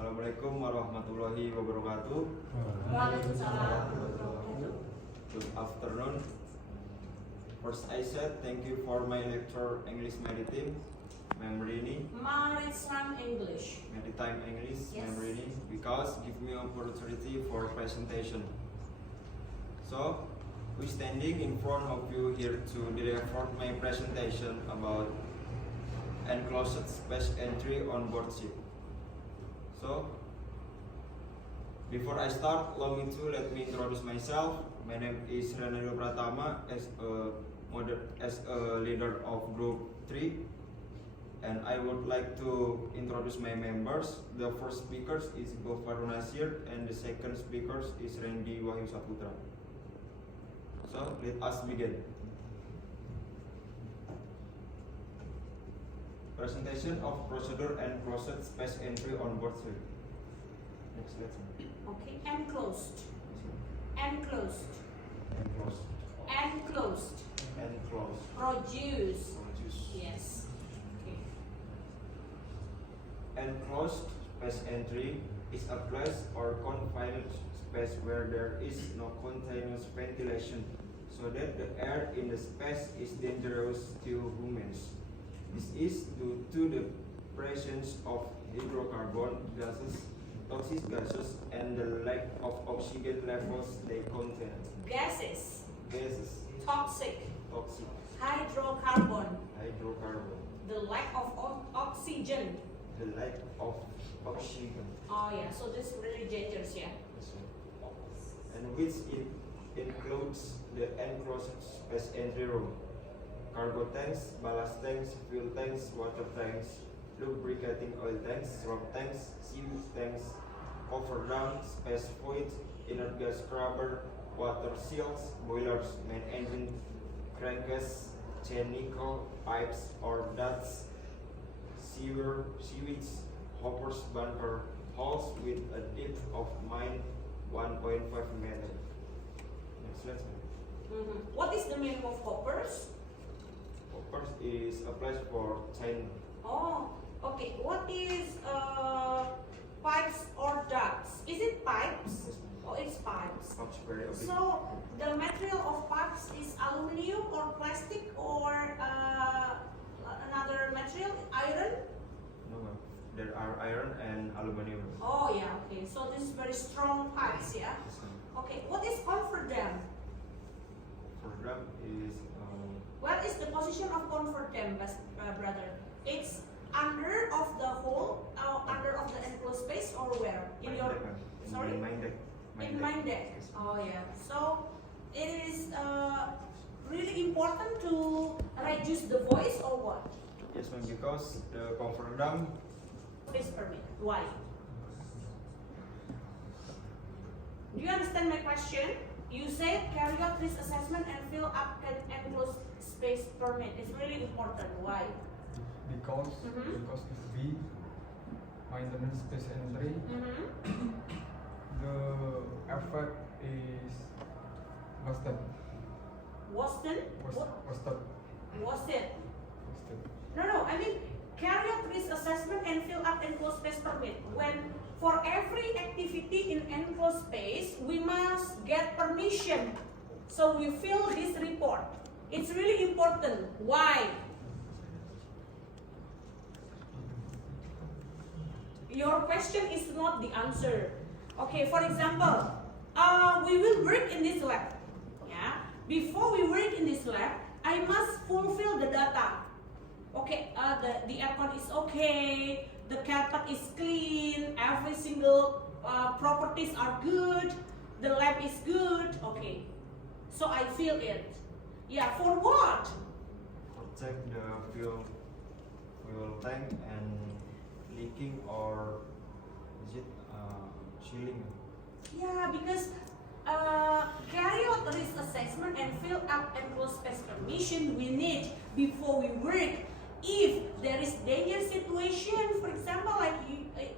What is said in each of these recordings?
Assalamualaikum warahmatullahi wabarakatuh. Waalaikumsalam warahmatullahi wabarakatuh. Good afternoon. First, I said thank you for my lecture English Maritime. Memory Maritime English. Maritime English Yes. Memory because give me opportunity for presentation. So, we standing in front of you here to deliver my presentation about enclosed space entry on board ship. So, before I start, let me introduce myself. My name is Renado Pratama as a leader of Group 3, and I would like to introduce my members. The first speaker is Gofar Nasir, and the second speaker is Randy Wahyu Saputra. So, let us begin. Presentation of procedure and closed space entry on board ship. Next slide. Okay, enclosed. Enclosed. Enclosed. Enclosed. Enclosed. Produce. Produce. Yes. Okay. Enclosed space entry is a place or confined space where there is no continuous ventilation, so that the air in the space is dangerous to humans. This is due to the presence of hydrocarbon gases, toxic gases, and the lack of oxygen levels they contain. Gases. Gases, Toxic. toxic, Hydrocarbon. hydrocarbon, The lack of oxygen. the lack of oxygen, Oh yeah, so this is really dangerous, yeah. and which it includes the enclosed space entry room, cargo tanks, ballast tanks, fuel tanks, water tanks, lubricating oil tanks, rock tanks, sewage tanks, cover-down, space void, inert gas scrubber, water seals, boilers, main engine crankcases, chemical pipes or ducts, sewage, hoppers, bunker holes with a depth of 1.5 meter. Next slide. What is the meaning of hoppers? Hoppers is a place for chain. Oh, okay. What is pipes or ducts? Is it pipes? Oh, it's pipes. Pumps very oblique. So the material of pipes is aluminum or plastic or another material, iron? No, ma'am. There are iron and aluminum. Oh yeah, okay. So this is very strong pipes, yeah? Yes, ma'am. Okay, what is comfort dam? Program is Where is the position of comfort dam, brother? It's under of the hull, under of the enclosed space, or where? In your deck, ma'am. sorry? In main deck. In main deck. Yes. Oh yeah. So it is really important to reduce the voice or what? Yes, ma'am. Because the comfort dam. Space permit. Why? Do you understand my question? You said carry out risk assessment and fill up an enclosed space permit. It's really important. Why? Because if we maintenance space entry, the effect is wasted. Wasted? Wasted. Wasted. No. I mean carry out risk assessment and fill up enclosed space permit. When for every activity in enclosed space, we must get permission. So we fill this report. It's really important. Why? Your question is not the answer. Okay, for example, we will work in this lab. Yeah. Before we work in this lab, I must fulfill the data. Okay, the aircon is okay, the carpet is clean, every single properties are good, the lab is good. Okay, so I fill it. Yeah, for what? Check the fuel tank and leaking or is it chilling? Yeah, because carry out risk assessment and fill up enclosed space permission we need before we work. If there is danger situation, for example, like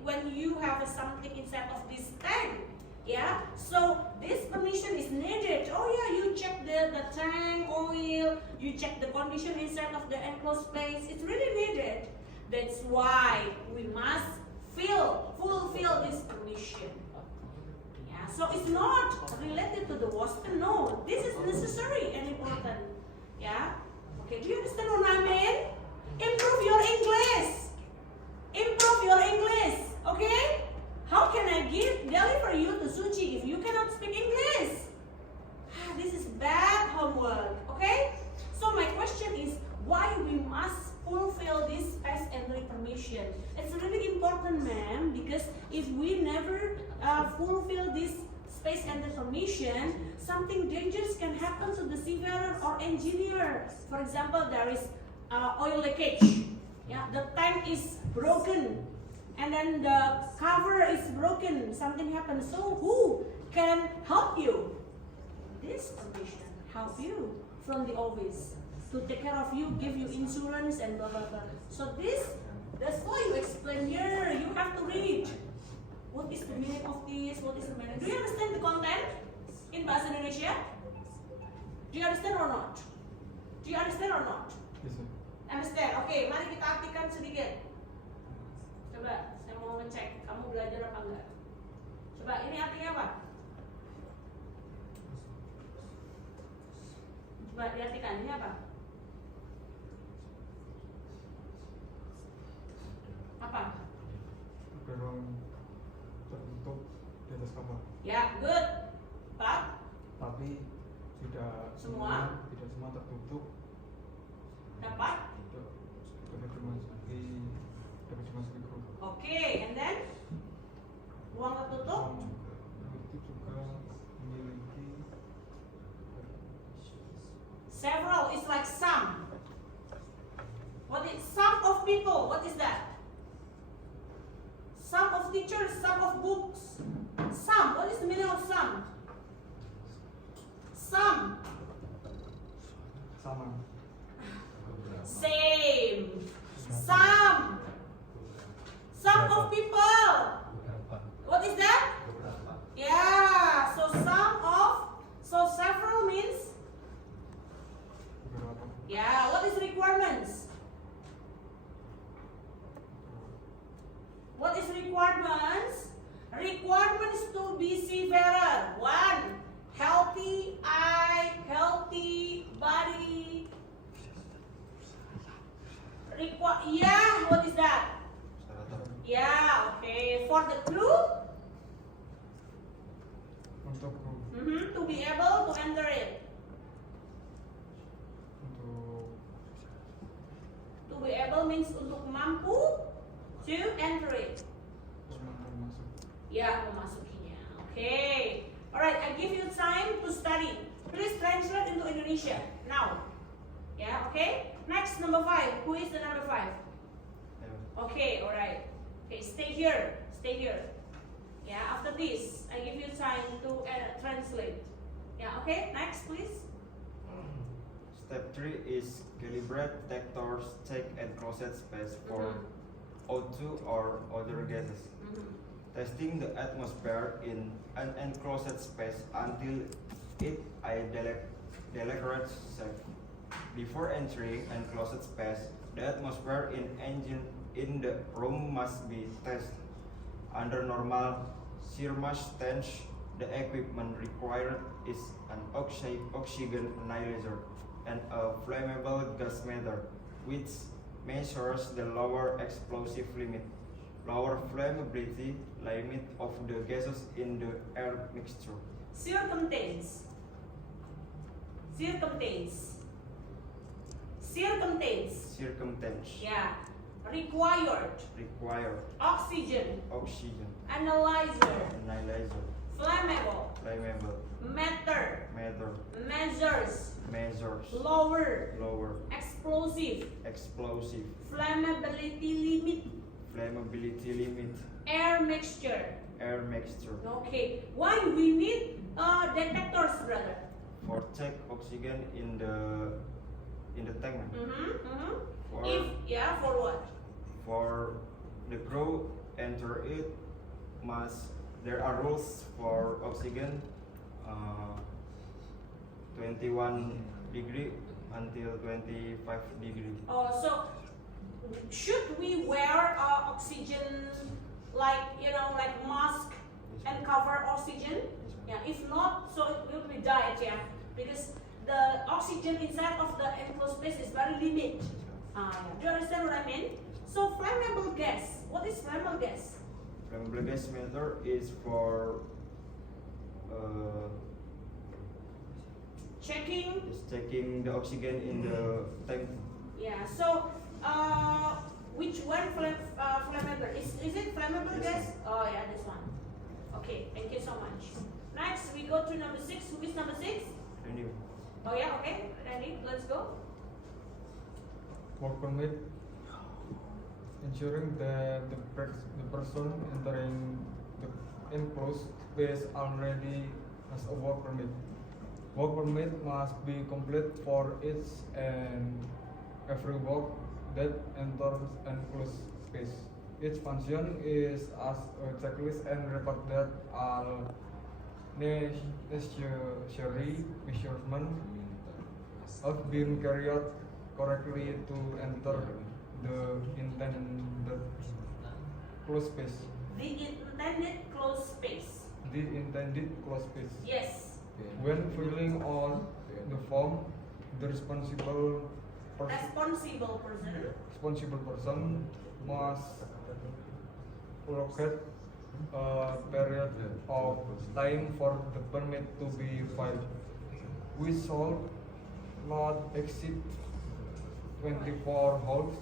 when you have something inside of this tank, yeah, so this permission is needed. Oh yeah, you check the tank oil, you check the condition inside of the enclosed space. It's really needed. That's why we must fulfill important, ma'am, because if we never fulfill this space entry permission, something dangerous can happen to the seafarer or engineer. For example, there is oil leakage. Yeah, the tank is broken, and then the cover is broken. Something happens. So who can help you? This permission help you from the office to take care of you, give you insurance and blah blah blah. So that's why you explain here. You have to read. What is the meaning of this? What is the meaning? Do you understand the content in Bahasa Indonesia? Do you understand or not? Do you understand or not? Yes, sir. Understand? Oke, mari kita artikan sedikit. Coba, saya mau ngecek kamu belajar apa enggak. Coba, ini artinya apa? Coba diartikan, ini apa? Apa? Ada ruang tertutup di atas kapal. Ya, good. Pak, Tapi tidak Semua? tidak semua tertutup. dapat? Dapat dimasuki kru. Oke, and then ruang tertutup? Itu juga memiliki Several is like some. What is some of people? What is that? Some of teachers, some of books. Some. What is the meaning of some? Some. sama. Same. Some. Some of people. What is that? Yeah. So some of. So several means. Beberapa. Yeah. What is requirements? What is requirements? Requirements to be seafarer. 1. Healthy eye, healthy body. Yeah, what is that? Yeah, okay. For the crew, Untuk kru. to be able to enter it. Untuk To be able means untuk mampu to enter it. mampu masuk. Ya, memasukinya. Okay. Alright, I give you time to study. Please translate into Indonesia now. Yeah, okay. Next, number 5. Who is the number 5? Okay, alright. Okay, stay here. Stay here. Yeah, after this, I give you time to translate. Yeah, okay. Next, please. Step 3 is calibrate detectors, check and cross-set space for O2 or other gases. Testing the atmosphere in an enclosed space until it deliberates safe. Before entering enclosed space, the atmosphere in the room must be tested. Under normal circumstances, the equipment required is an oxygen analyzer and a flammable gas meter, which measures the lower explosive limit, lower flammability limit of the gases in the air mixture. Circumstance. Circumstance. Circumstance. Circumstance. Yeah. Required. Required Oxygen. oxygen Analyzer. analyzer, Flammable. flammable Matter. matter, Measures. measures Lower. lower Explosive. explosive Flammability limit. flammability limit, Air mixture. air mixture. Okay. Why we need detectors, brother? For check oxygen in the tank. For, For what? for the crew enter it there are rules for oxygen 21 degree until 25 degree. Oh, so should we wear oxygen like mask and cover oxygen? Yeah. If not, so it will be diet. Yeah, because the oxygen inside of the enclosed space is very limited. Do you understand what I mean? So flammable gas. What is flammable gas? Flammable gas meter is for Checking. is checking the oxygen in the tank. Yeah. So which one flammable? Is it remember Yes, guys? Oh yeah, this one. Okay, thank you so much. Next, we go to number 6. Who is number 6? Renew. Oh yeah, okay. Ready? Let's go. Work permit, ensuring that the person entering the enclosed space already has a work permit. Work permit must be complete for each and every work that enters enclosed space. Each function is as a checklist and record that all necessary measurements have been carried correctly to enter the intended closed space. The intended closed space. The intended closed space. Yes. When filling out the form, the responsible Responsible person. must allocate a period of time for the permit to be filed. We shall not exceed 24 hours.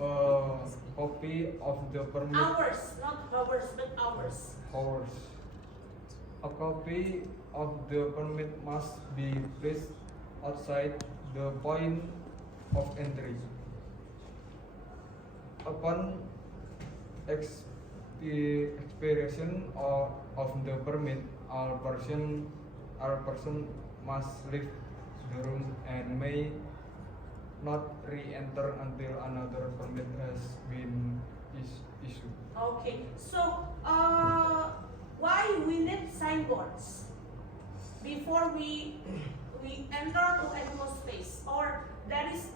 A copy of the permit Hours, not hours, but hours. hours. A copy of the permit must be placed outside the point of entry. Upon expiration of the permit, all person must leave the room and may not re-enter until another permit has been issued. Okay. So, why we need signboards before we enter to enclosed space, or there is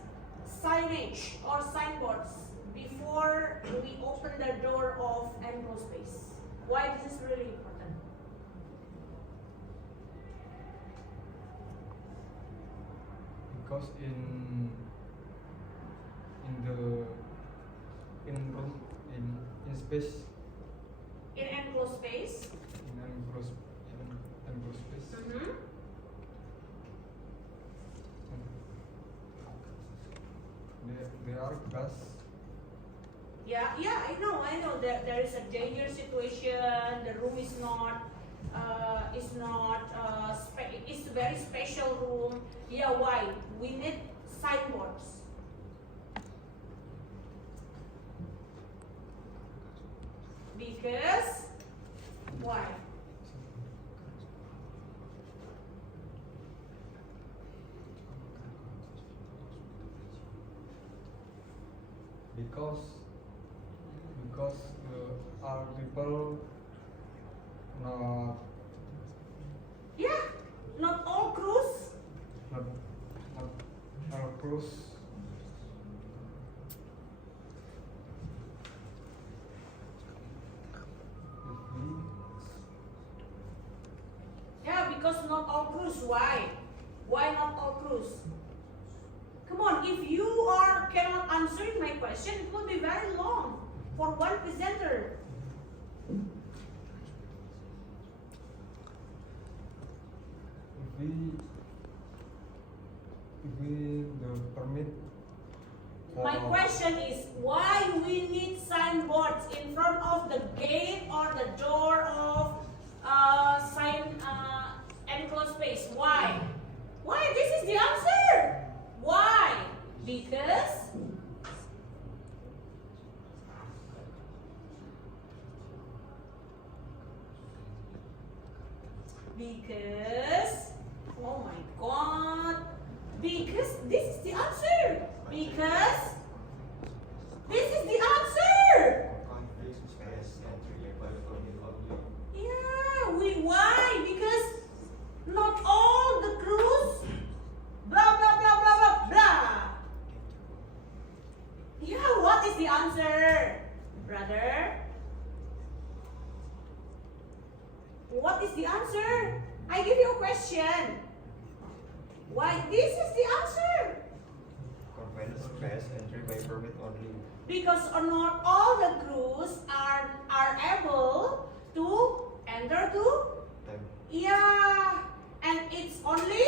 signage or signboards before we open the door of enclosed space? Why this is really important? Because in room in space In enclosed space. in enclosed space there are gas. Yeah, I know. There is a danger situation. The room is not, it's a very special room. Yeah, why? We need signboards. Because, why? Because our people not Yeah, not all crews. not our crews Yeah, because not all crews. Why? Why not all crews? Come on, if you cannot answer my question, it will be very long for one presenter. if we the permit for My question is, why we need signboards in front of the gate or the door of enclosed space? Why? Why? This is the answer. Why? Because oh my god, because this is the answer. Because this is the answer. Conflict space entry by permit only. Yeah, why? Because not all the crews, blah blah blah blah blah blah. Yeah, what is the answer, brother? What is the answer? I give you a question. Why? This is the answer. Confined space entry by permit only. Because not all the crews are able to enter to. Time. Yeah, and it's only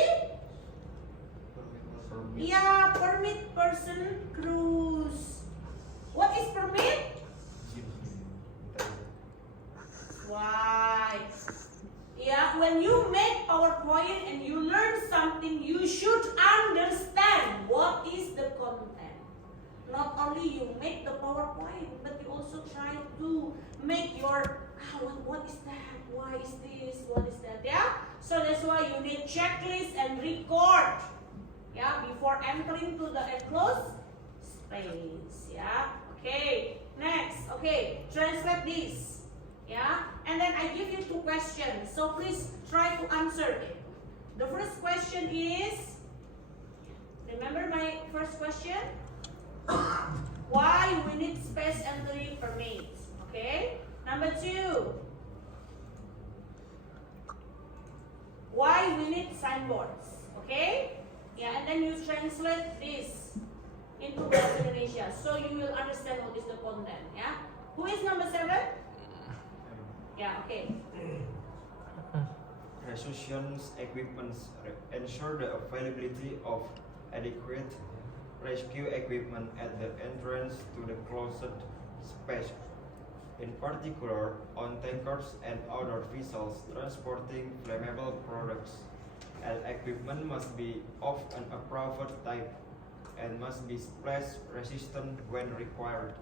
Permit. permit person cruise. What is permit? Gym. why. Yeah, when you make PowerPoint and you learn something, you should understand what is the content. Not only you make the PowerPoint, but you also try to make your, what is that? Why is this? What is that? Yeah? So that's why you need checklist and record. Yeah, before entering to the enclosed space. Yeah? Okay. Next. Okay. Translate this. Yeah, and then I give you 2 questions, so please try to answer it. The first question is, remember my first question? Why we need space entry permits? Okay. Number 2, why we need signboards? Okay. Yeah, and then you translate this into Indonesia, so you will understand what is the content. Yeah. Who is number 7? Yeah, okay. Resolutions equipment ensure the availability of adequate rescue equipment at the entrance to the closed space. In particular, on tankers and other vessels transporting flammable products, all equipment must be of an approved type and must be splash resistant when required.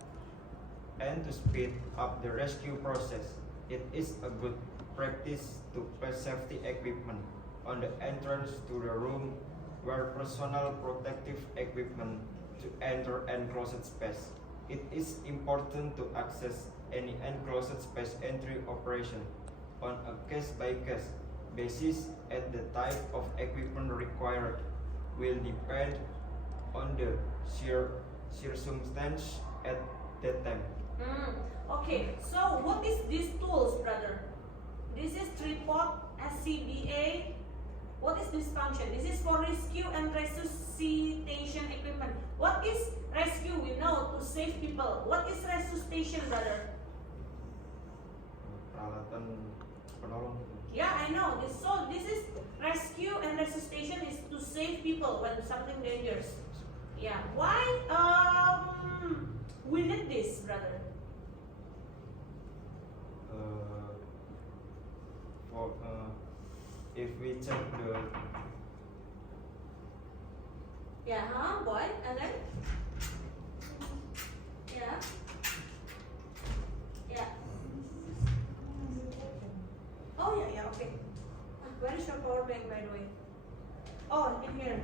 And to speed up the rescue process, it is a good practice to place safety equipment on the entrance to the room where personal protective equipment to enter enclosed space. It is important to access any enclosed space entry operation on a case-by-case basis, as the type of equipment required will depend on the circumstance at that time. Okay, so what is these tools, brother? This is tripod, SCBA. What is this function? This is for rescue and resuscitation equipment. What is rescue? We know, to save people. What is resuscitation, brother? Peralatan penolong. Yeah, I know. So this is rescue and resuscitation is to save people when something dangerous. Yeah. Why we need this, brother? If we check the Yeah, boy, and then yeah. Oh yeah, okay. Where is your power bank, by the way? Oh, in here.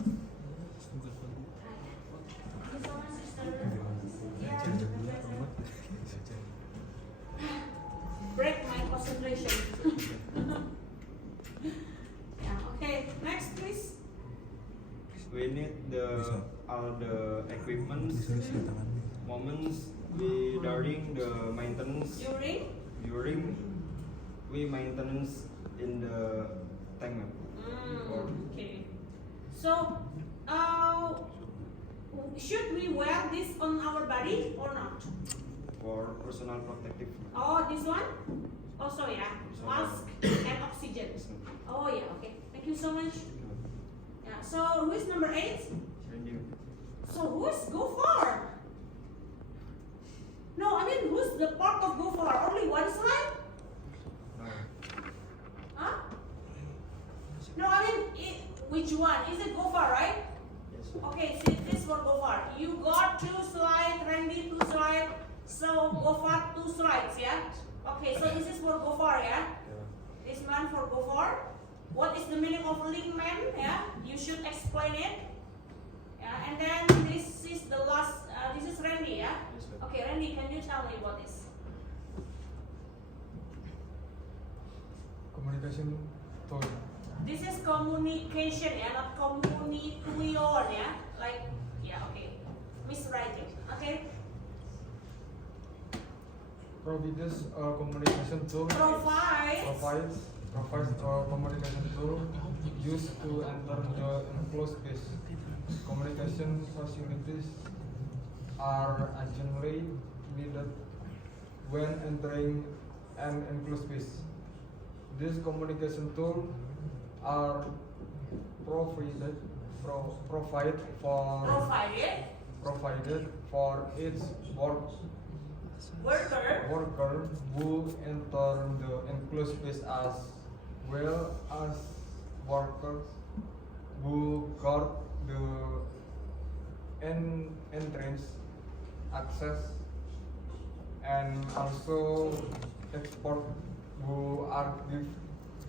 Thank you so much, sister. Yeah. Break my concentration. Yeah. Okay. Next, please. we need all the equipment moments during the maintenance during we maintenance in the tank. Okay. So, should we wear this on our body or not? For personal protective. Oh, this one? Also, yeah. Mask and oxygen. Oh, yeah. Okay. Thank you so much. Yeah. So, who is number 8? So, who is go far? No, I mean, who's the part of go far? Only one slide? Huh? No, I mean, which one? Is it go far, right? Yes. Okay, so this for go far. You got 2 slides, Randy 2 slides. So go far 2 slides, yeah? Okay, so this is for go far, yeah? This one for go far. What is the meaning of linkman? Yeah, you should explain it. Yeah, and then this is the last. This is Randy, yeah? Yes, Okay, Randy, can you tell me about this? Communication tool. This is communication, yeah, not communication, yeah? Like, yeah, okay. Miswriting, okay? Provides a communication tool. Provides A communication tool used to enter the enclosed space. Communication facilities are urgently needed when entering an enclosed space. These communication tools are provided for each worker worker who enter the enclosed space as well as workers who guard the entrance access, and also export who are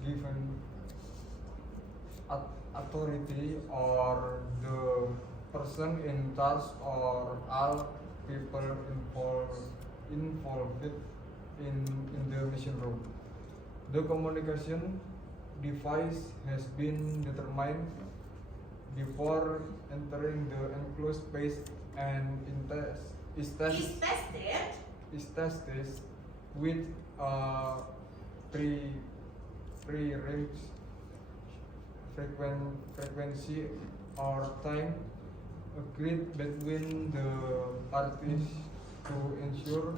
given authority or the person in charge or all people involved in the mission room. The communication device has been determined before entering the enclosed space and is tested with a pre-range frequency or time agreed between the parties to ensure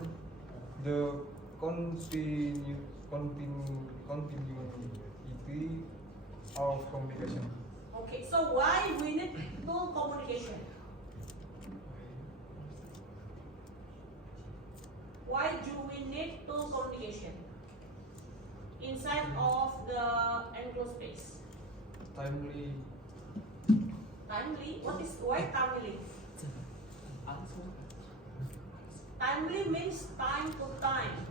the continuity of communication. Okay, so why we need tool communication? Why do we need tool communication inside of the enclosed space? Timely. Timely? What is why timely? Timely means time to time.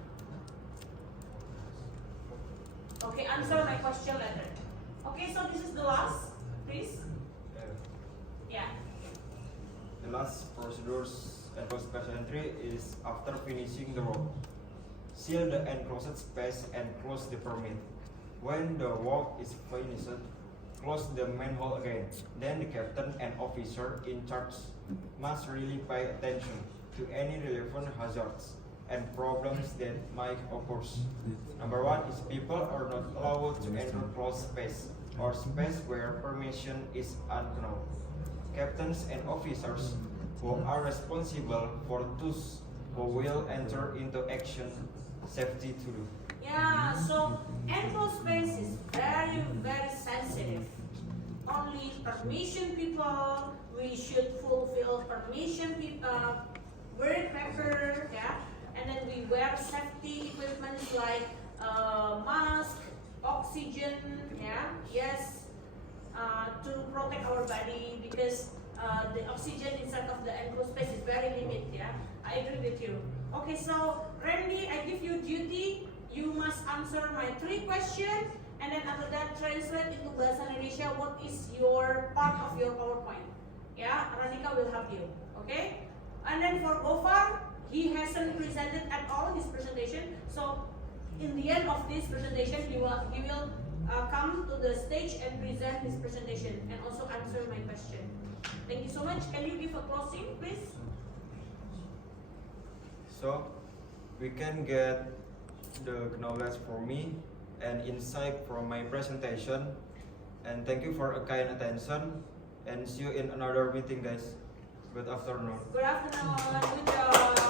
Okay, answer my question later. Okay, so this is the last, please. Yeah. The last procedures enclosed space entry is after finishing the work. Seal the enclosed space and close the permit. When the work is finished, close the manhole again. Then the captain and officer in charge must really pay attention to any relevant hazards and problems that might occur. Number one is people are not allowed to enter closed space or space where permission is unknown. Captains and officers who are responsible for those who will enter into action safety to do. Yeah, so enclosed space is very, very sensitive. Only permission people, we should fulfill permission people, work paper, yeah, and then we wear safety equipment like mask, oxygen, yeah, yes, to protect our body because the oxygen inside of the enclosed space is very limited, yeah. I agree with you. Okay, so Randy, I give you duty. You must answer my 3 questions, and then after that translate into Bahasa Indonesia what is your part of your PowerPoint. Yeah, Ranika will help you. Okay, and then for Gofar, he hasn't presented at all his presentation. So in the end of this presentation, he will come to the stage and present his presentation and also answer my question. Thank you so much. Can you give a closing, please? So we can get the knowledge from me and insight from my presentation, and thank you for a kind attention, and see you in another meeting, guys. Good afternoon. Good afternoon. Good job.